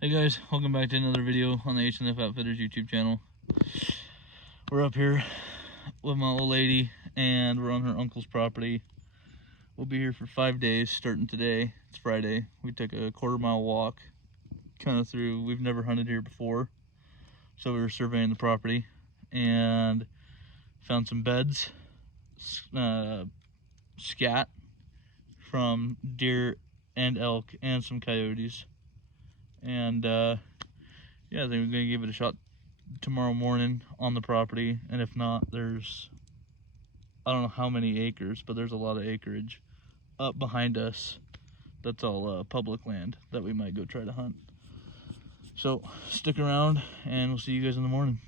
Hey guys, welcome back to another video on the H&F Outfitters YouTube channel. We're up here with my old lady and we're on her uncle's property. We'll be here for 5 days starting today. It's Friday. We took a quarter-mile walk kind of through. We've never hunted here before, so we were surveying the property and found some beds, scat from deer and elk and some coyotes. And yeah, I think we're gonna give it a shot tomorrow morning on the property. And if not, I don't know how many acres, but there's a lot of acreage up behind us that's all public land that we might go try to hunt. So stick around and we'll see you guys in the morning.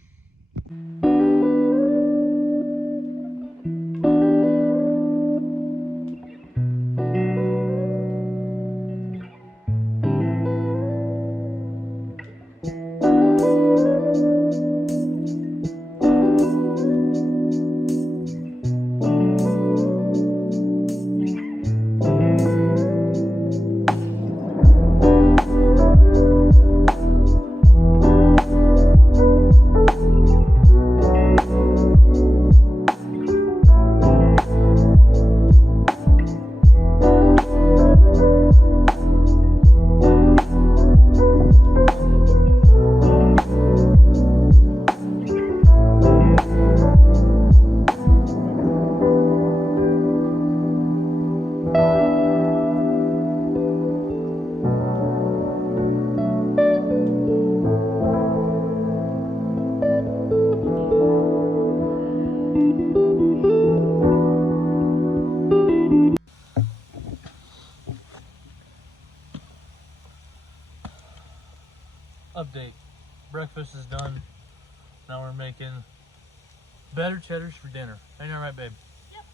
Update. Breakfast is done. Now we're making better cheddars for dinner. Ain't that right, babe? Yep.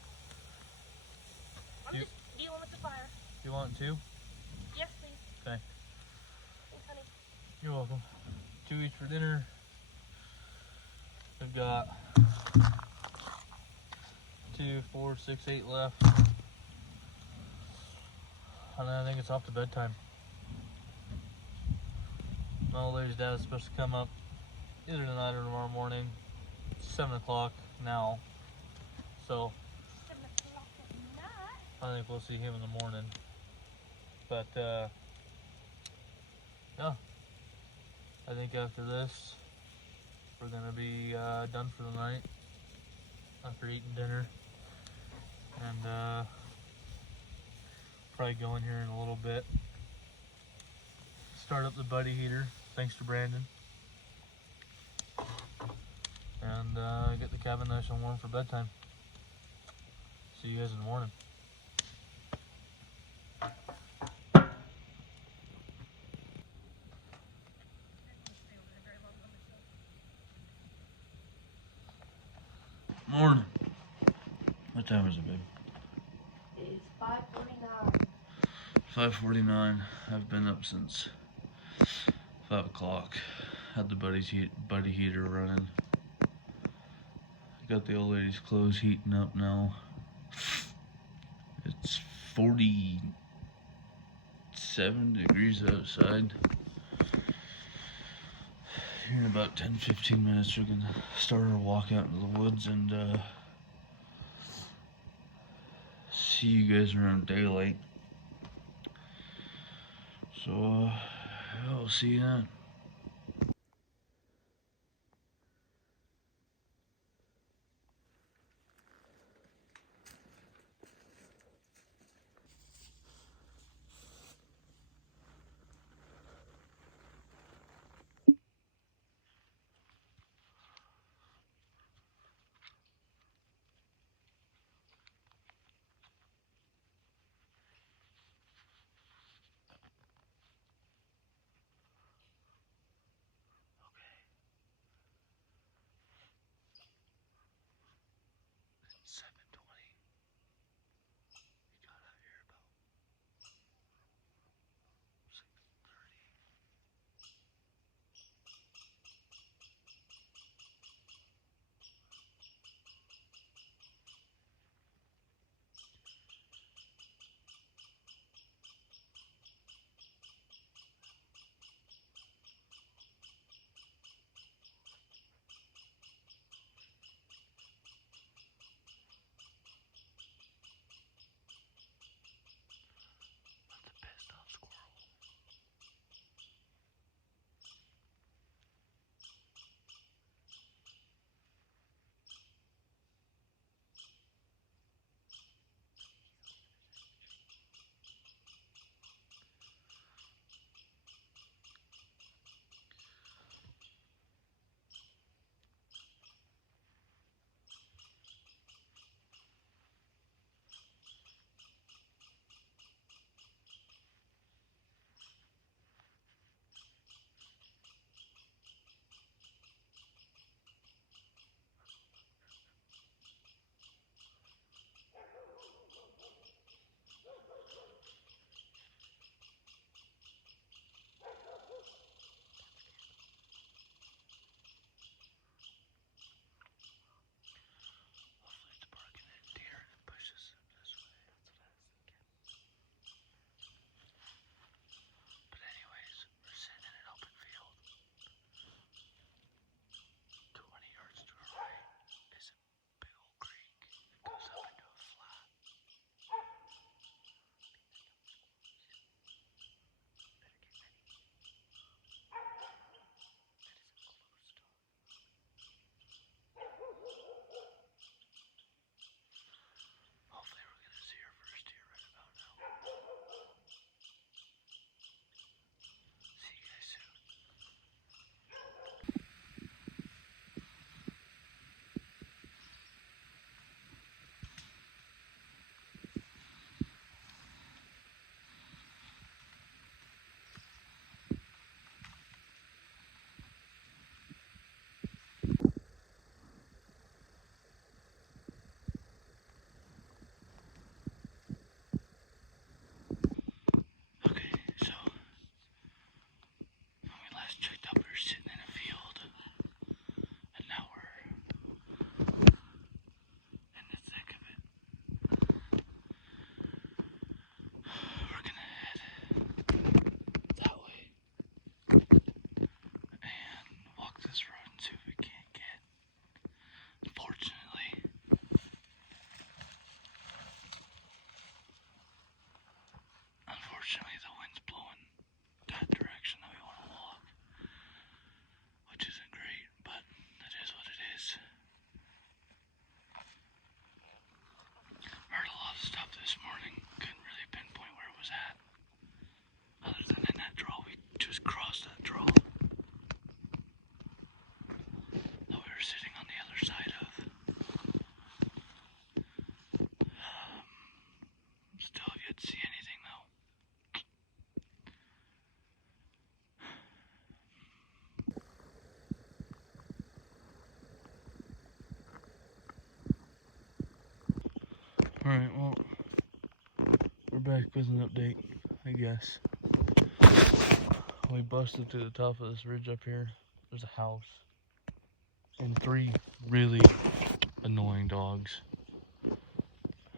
I'm just dealing with the fire. You want two? Yes, please. Okay. Thanks, honey. You're welcome. 2 each for dinner. We've got 2, 4, 6, 8 left. And then I think it's off to bedtime. My old lady's dad is supposed to come up either tonight or tomorrow morning. It's 7 o'clock now. So 7 o'clock at night. I think we'll see him in the morning. But yeah. I think after this we're gonna be done for the night after eating dinner. And probably go in here in a little bit. Start up the buddy heater, thanks to Brandon. And get the cabin nice and warm for bedtime. See you guys in the morning. Morning. What time is it, babe? It's 5:49. 5:49. I've been up since 5 o'clock. Had the buddy heater running. Got the old lady's clothes heating up now. It's 47 degrees outside. Here in about 10-15 minutes we're gonna start our walk out into the woods and see you guys around daylight. So I'll see you then. Alright, well, we're back with an update, I guess. We busted to the top of this ridge up here. There's a house and 3 really annoying dogs.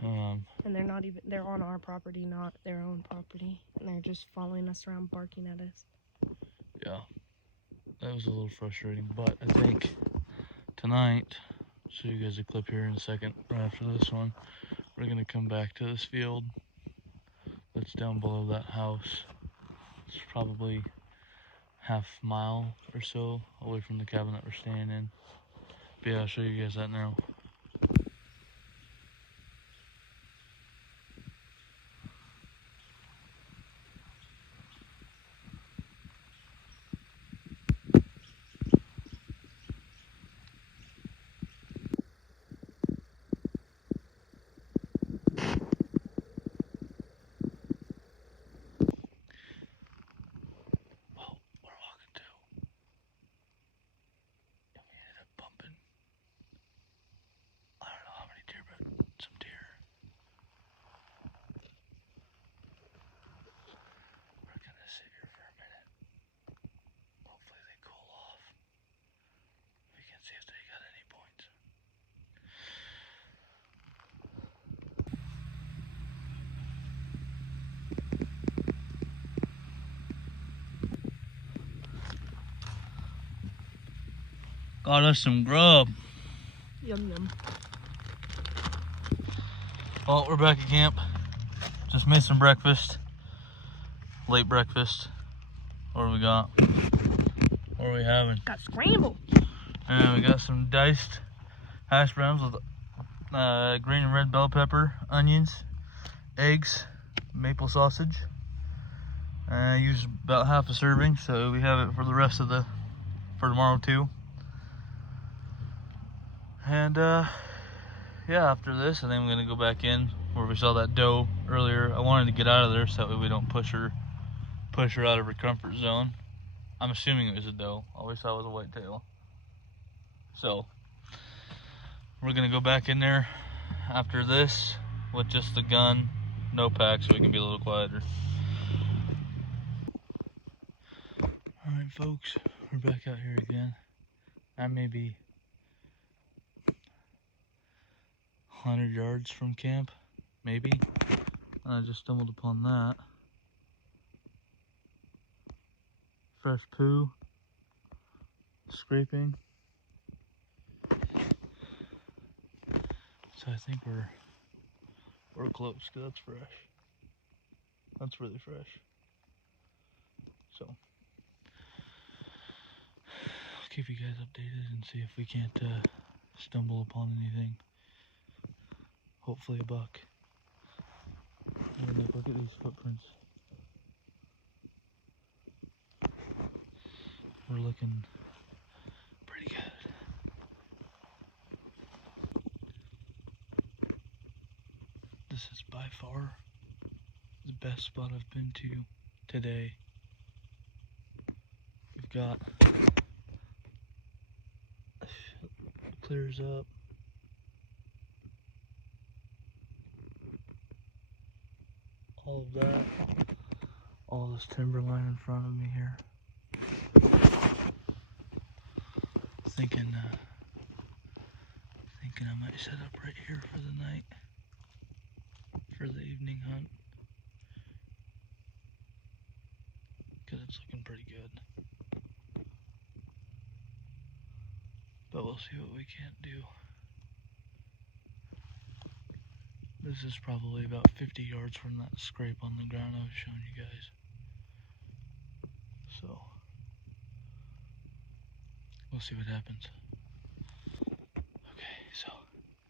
And they're on our property, not their own property. And they're just following us around, barking at us. Yeah, that was a little frustrating, but I think tonight, show you guys a clip here in a second, right after this one, we're gonna come back to this field that's down below that house. It's probably half mile or so away from the cabin that we're staying in. But yeah, I'll show you guys that now. Well, we're walking to, and we ended up bumping, I don't know how many deer, but some deer. We're gonna sit here for a minute. Hopefully they cool off. We can see if they got any points. Got us some grub. Yum yum. Well, we're back at camp. Just made some breakfast. Late breakfast. What do we got? What are we having? Got scrambled. And we got some diced hash browns with green and red bell pepper, onions, eggs, maple sausage. I used about half a serving, so we have it for the rest of for tomorrow too. And yeah, after this, I think I'm gonna go back in where we saw that doe earlier. I wanted to get out of there so that way we don't push her out of her comfort zone. I'm assuming it was a doe. I always thought it was a whitetail. So we're gonna go back in there after this with just the gun, no pack, so we can be a little quieter. Alright folks, we're back out here again. I may be 100 yards from camp, maybe. I just stumbled upon that. Fresh poo. Scraping. So I think we're close, because that's fresh. That's really fresh. So I'll keep you guys updated and see if we can't stumble upon anything. Hopefully a buck. And look at these footprints. We're looking pretty good. This is by far the best spot I've been to today. We've got clears up. All of that. All this timberline in front of me here. Thinking I might set up right here for the night, for the evening hunt, because it's looking pretty good. But we'll see what we can't do. This is probably about 50 yards from that scrape on the ground I was showing you guys. So we'll see what happens. Okay, so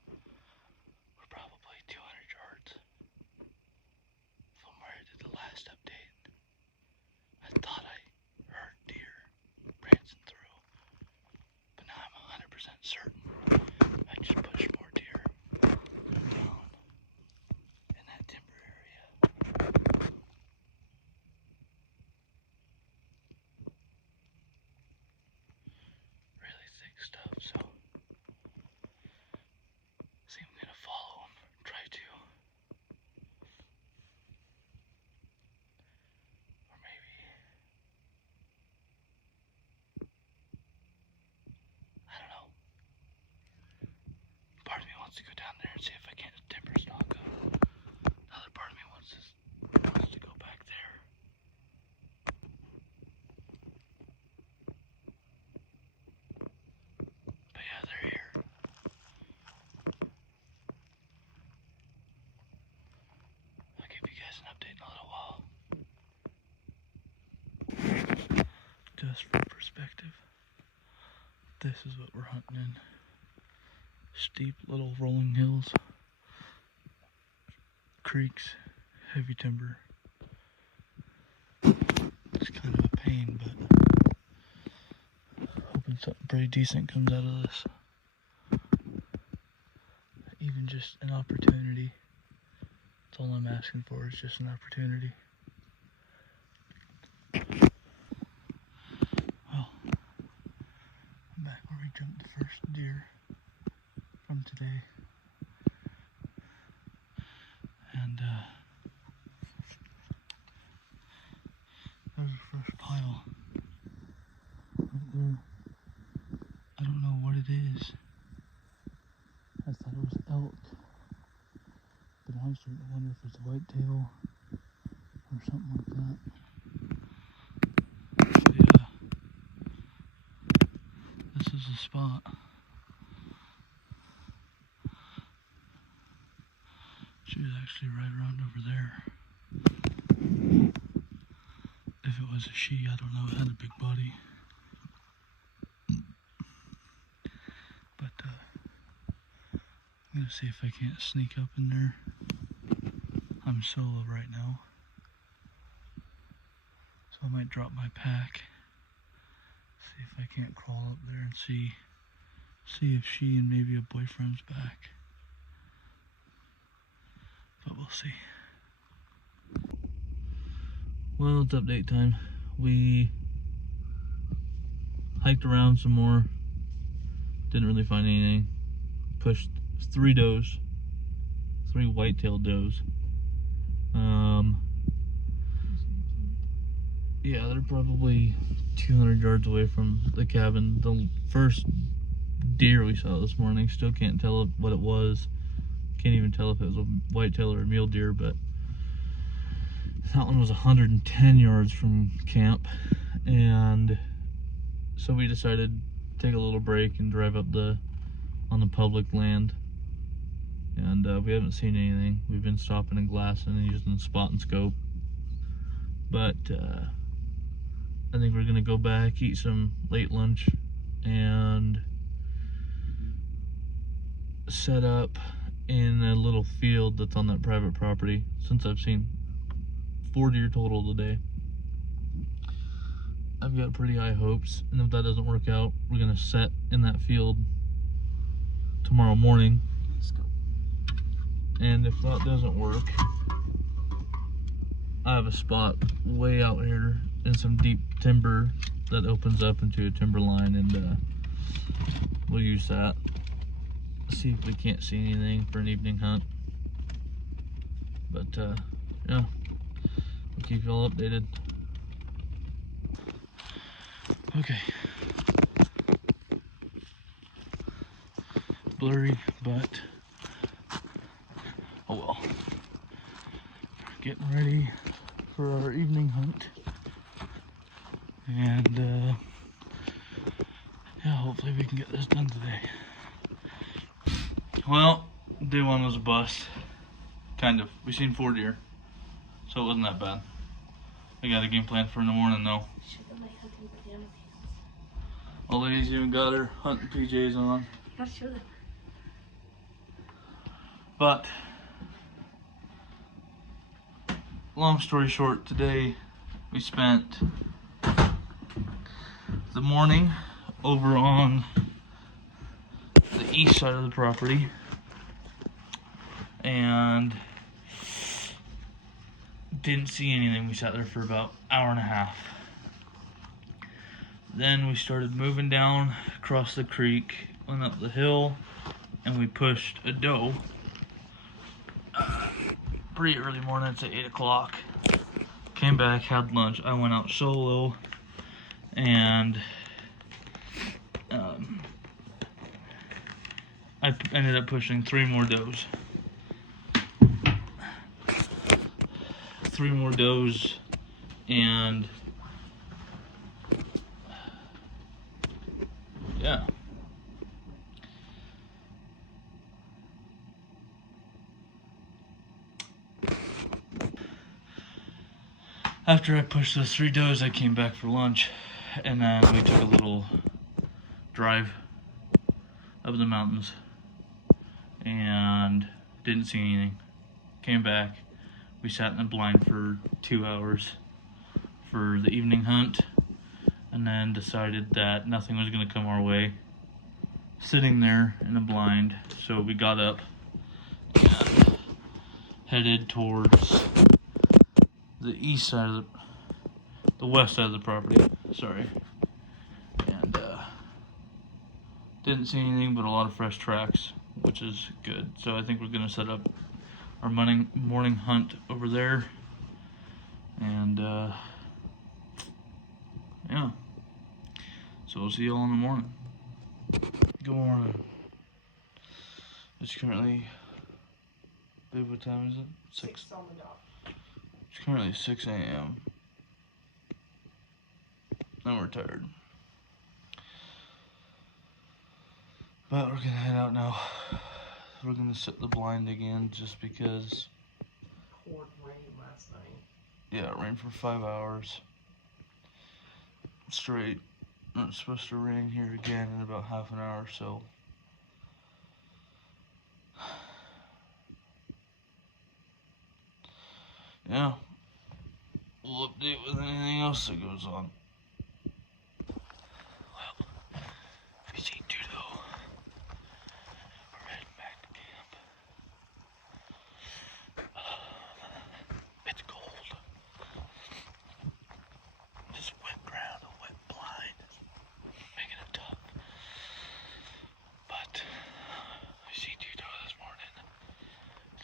we're probably 200 yards from where I did the last update. I thought I heard deer prancing through, but now I'm 100% certain I just pushed more deer down in that timber area. Really thick stuff, so to go down there and see if I can timber stock up. The other part of me wants to go back there. But yeah, they're here. I'll give you guys an update in a little while. Just for perspective, this is what we're hunting in. Steep little rolling hills, creeks, heavy timber. It's kind of a pain, but hoping something pretty decent comes out of this. Even just an opportunity. That's all I'm asking for, is just an opportunity. Well, I'm back where we jumped the first deer from today. And there's the first pile right there. I don't know what it is. I thought it was elk, but I'm starting to wonder if it's whitetail or something like that. So yeah, this is the spot. She was actually right around over there. If it was a she, I don't know, it had a big body. But I'm gonna see if I can't sneak up in there. I'm solo right now, so I might drop my pack. See if I can't crawl up there and see if she and maybe a boyfriend's back. But we'll see. Well, it's update time. We hiked around some more. Didn't really find anything. Pushed 3 does. 3 white-tailed does. Yeah, they're probably 200 yards away from the cabin. The first deer we saw this morning, still can't tell what it was. Can't even tell if it was a whitetail or a mule deer, but that one was 110 yards from camp. And so we decided to take a little break and drive up on the public land. And we haven't seen anything. We've been stopping and glassing and using spot and scope. But I think we're gonna go back, eat some late lunch, and set up in a little field that's on that private property, since I've seen 4 deer total today. I've got pretty high hopes, and if that doesn't work out, we're gonna set in that field tomorrow morning. Let's go. And if that doesn't work, I have a spot way out here in some deep timber that opens up into a timber line, and we'll use that. See if we can't see anything for an evening hunt. But yeah, we'll keep you all updated. Okay. Blurry, but oh well. Getting ready for our evening hunt. And yeah, hopefully we can get this done today. Well, day 1 was a bust. Kind of. We seen 4 deer, so it wasn't that bad. We got a game plan for in the morning though. Old lady's even got her hunting PJs on. But long story short, today we spent the morning over on the east side of the property and didn't see anything. We sat there for about an hour and a half. Then we started moving down across the creek, went up the hill, and we pushed a doe pretty early morning. It's at 8 o'clock. Came back, had lunch. I went out solo, and I I ended up pushing 3 more does. 3 more does, and yeah. After I pushed those 3 does, I came back for lunch, and then we took a little drive up the mountains and didn't see anything. Came back, we sat in the blind for 2 hours for the evening hunt, and then decided that nothing was going to come our way sitting there in the blind. So we got up and headed towards the east side of the west side of the property, sorry, and didn't see anything but a lot of fresh tracks, which is good. So I think we're gonna set up our morning hunt over there, and yeah, so we'll see you all in the morning. Good morning. It's currently, babe, what time is it? 6 on the dot. It's currently 6 a.m. and we're tired. But we're gonna head out now. We're gonna set the blind again just because. Poured rain last night. Yeah, it rained for 5 hours straight. And it's supposed to rain here again in about half an hour, so. Yeah. We'll update with anything else that goes on. Well, we see Dudo. We're heading back to camp. It's cold. This wet ground, a wet blind, making it tough. But we see Dudo this morning,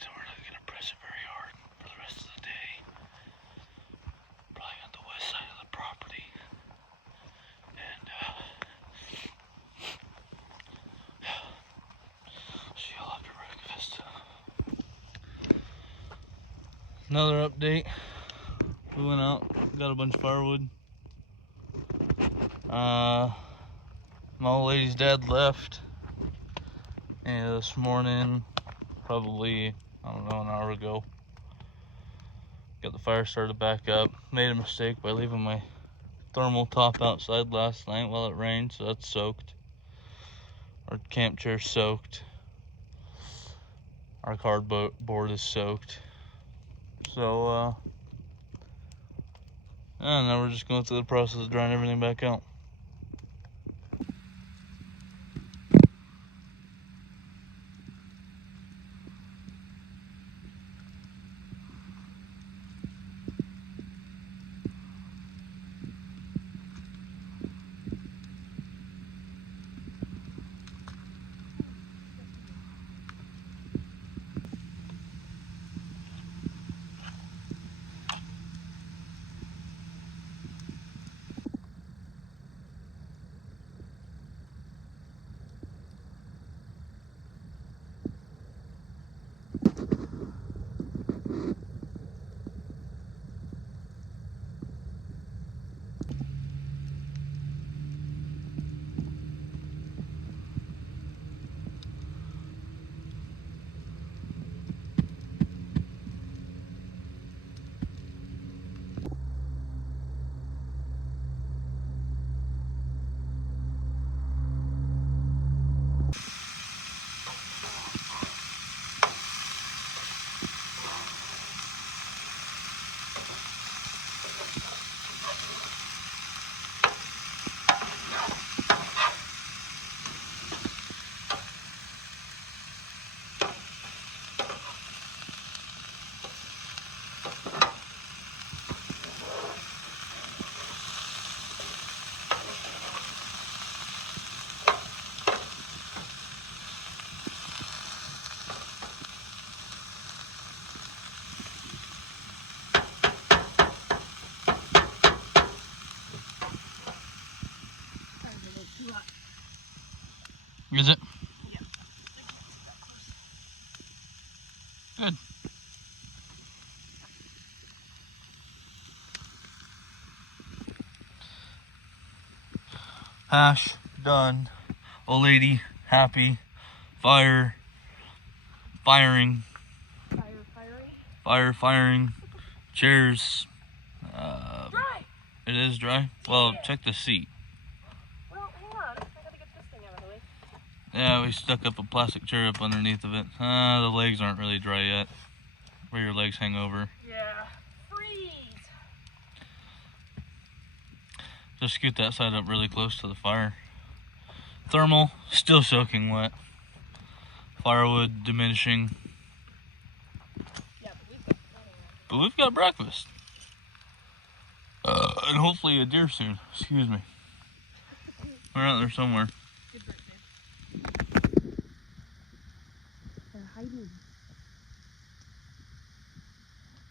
so we're not gonna press it very hard for the rest of the day. Probably on the west side of the property. And see y'all after breakfast. Another update. We went out, got a bunch of firewood. My old lady's dad left. And this morning, probably, I don't know, an hour ago. Got the fire started back up. Made a mistake by leaving my thermal top outside last night while it rained, so that's soaked. Our camp chair's soaked. Our cardboard is soaked. So, and now we're just going through the process of drying everything back out. Is it? Yeah. Hash, done. Old lady, happy. Firing. Firing. Chairs. Dry! It is dry? Well, check the seat. Well, hang on. I gotta get this thing out of the way. Yeah, we stuck up a plastic chair up underneath of it. The legs aren't really dry yet. Where your legs hang over. Yeah. Freeze! Just scoot that side up really close to the fire. Thermal, still soaking wet. Firewood diminishing. Yeah, but But we've got breakfast. And hopefully a deer soon. Excuse me. We're out there somewhere. Good birthday. They're hiding.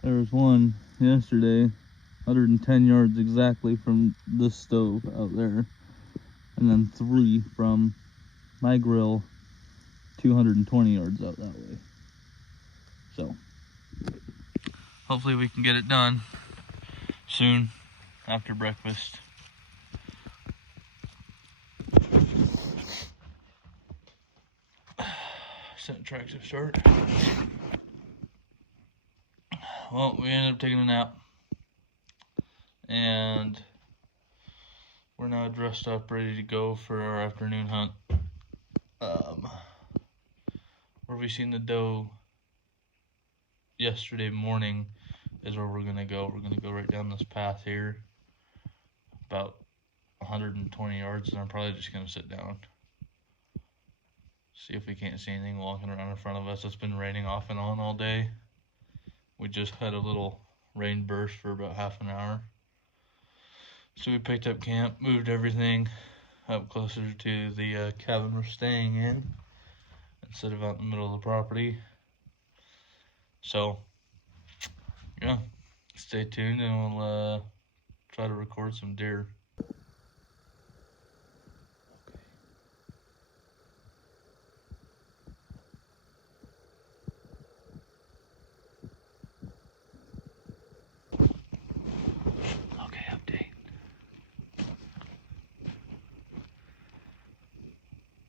There was one yesterday, 110 yards exactly from this stove out there. And then 3 from my grill, 220 yards out that way. So, hopefully we can get it done soon after breakfast. Set tracks to start. Well, we ended up taking a nap. And we're now dressed up, ready to go for our afternoon hunt. Where we seen the doe yesterday morning is where we're gonna go. We're gonna go right down this path here, about 120 yards, and I'm probably just gonna sit down. See if we can't see anything walking around in front of us. It's been raining off and on all day. We just had a little rain burst for about half an hour. So we picked up camp, moved everything up closer to the cabin we're staying in instead of out in the middle of the property. So, yeah, stay tuned and we'll try to record some deer. Okay, update.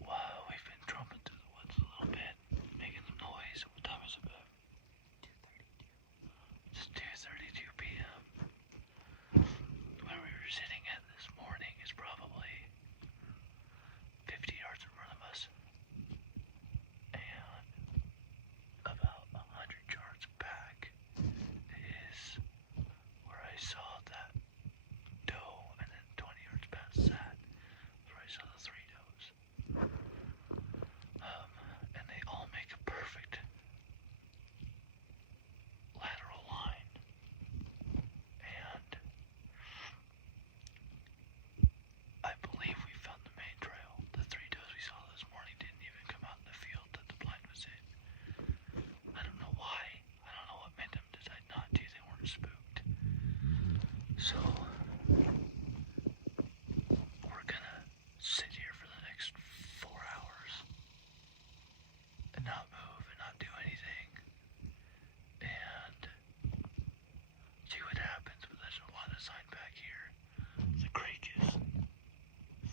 Wow, we've been trumping through the woods a little bit, making some noise. What time is it about? 2:32. It's 2:32 p.m. Where we were sitting at this morning is probably 50 yards in front of us. And about 100 yards back is where I saw that doe, and then 20 yards past that is where I saw the 3 does. And they all make a perfect lateral line. And I believe we found the main trail. The 3 does we saw this morning didn't even come out in the field that the blind was in. I don't know why. I don't know what made them decide not to. They weren't spooked. So we're gonna sit here for the next 4 hours and not move and not do anything and see what happens. But there's a lot of sign back here. The creek is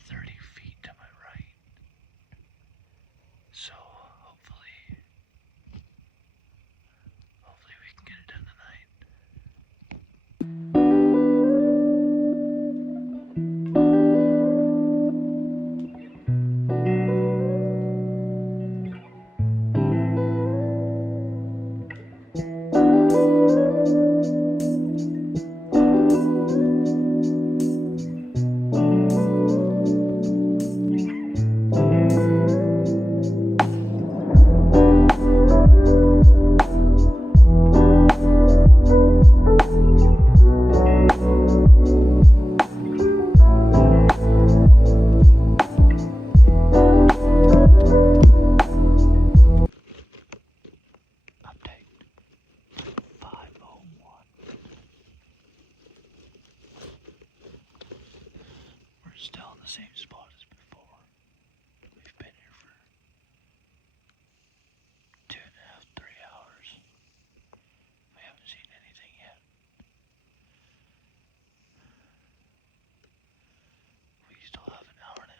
30 feet to my right. So hopefully we can get it done tonight. Update 5:01. We're still in the same spot as before. We've been here for 2.5, 3 hours. We haven't seen anything yet. We still have an hour and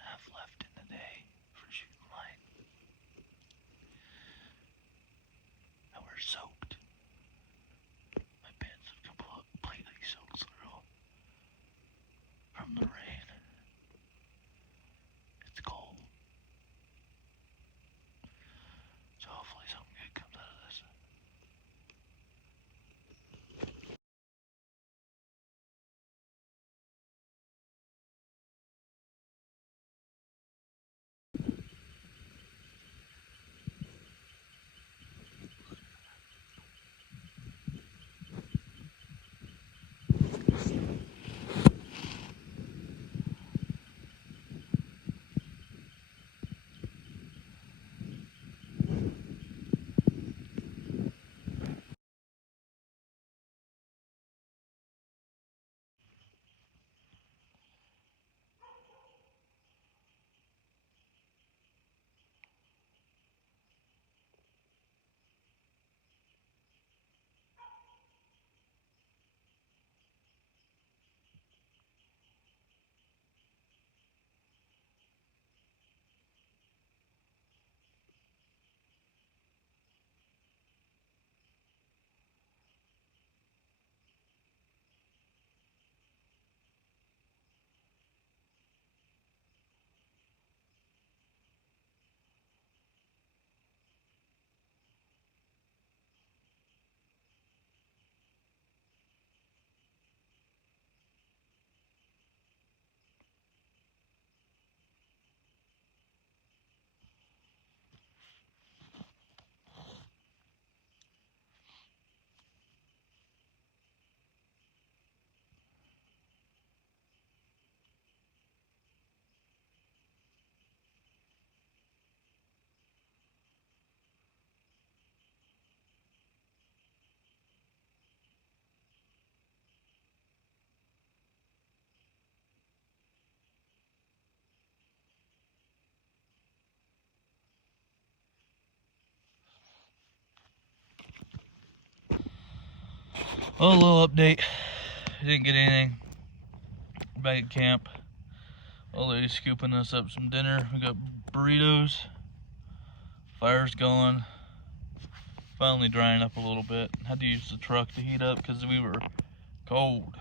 Well, a little update. Didn't get anything. Back at camp. Old lady's scooping us up some dinner. We got burritos. Fire's going. Finally drying up a little bit. Had to use the truck to heat up because we were cold.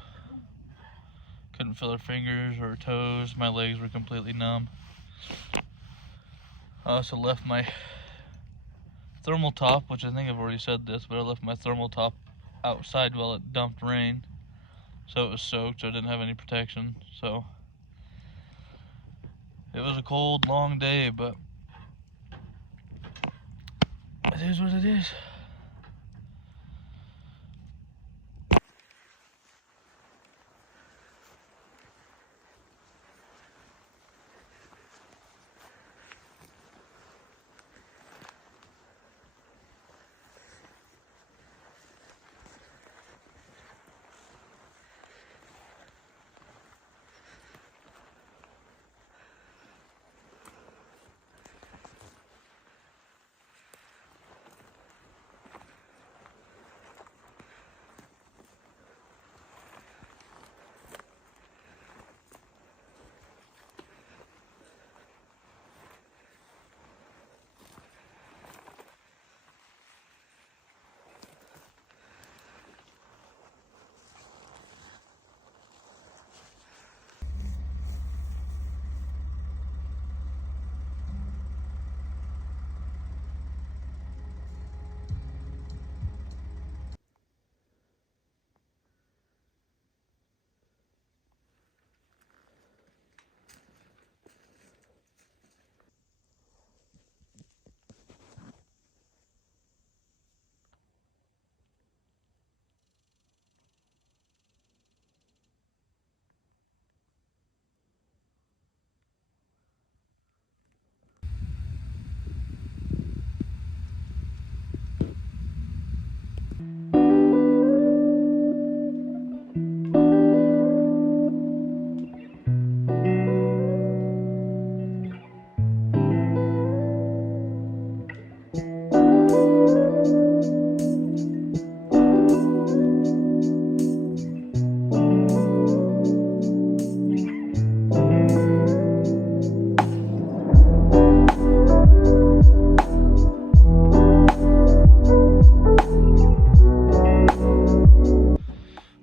Couldn't feel our fingers or toes. My legs were completely numb. I also left my thermal top, which I think I've already said this, but I left my thermal top outside while it dumped rain. So it was soaked, so I didn't have any protection. So it was a cold, long day, but it is what it is.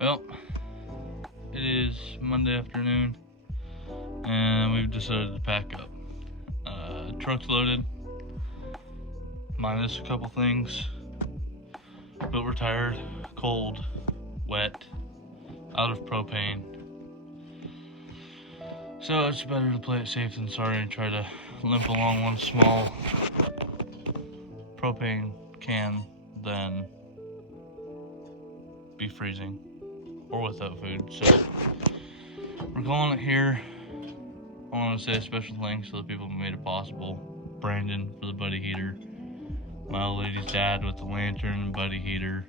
Well, it is Monday afternoon, and we've decided to pack up. Truck's loaded, minus a couple things, but we're tired, cold, wet, out of propane. So it's better to play it safe than sorry and try to limp along one small propane can than be freezing or without food. So we're calling it here. I want to say a special thanks to the people who made it possible. Brandon for the buddy heater, my old lady's dad with the lantern and buddy heater,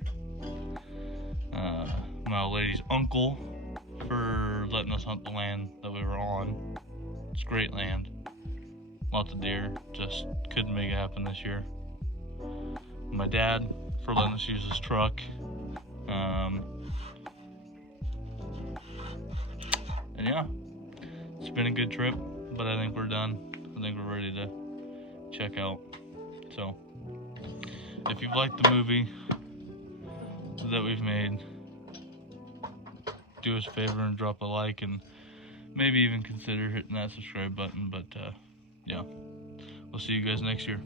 my old lady's uncle for letting us hunt the land that we were on. It's great land, lots of deer, just couldn't make it happen this year. My dad for letting us use his truck. And yeah, it's been a good trip, but I think we're done. I think we're ready to check out. So, if you've liked the movie that we've made, do us a favor and drop a like, and maybe even consider hitting that subscribe button. But yeah, we'll see you guys next year.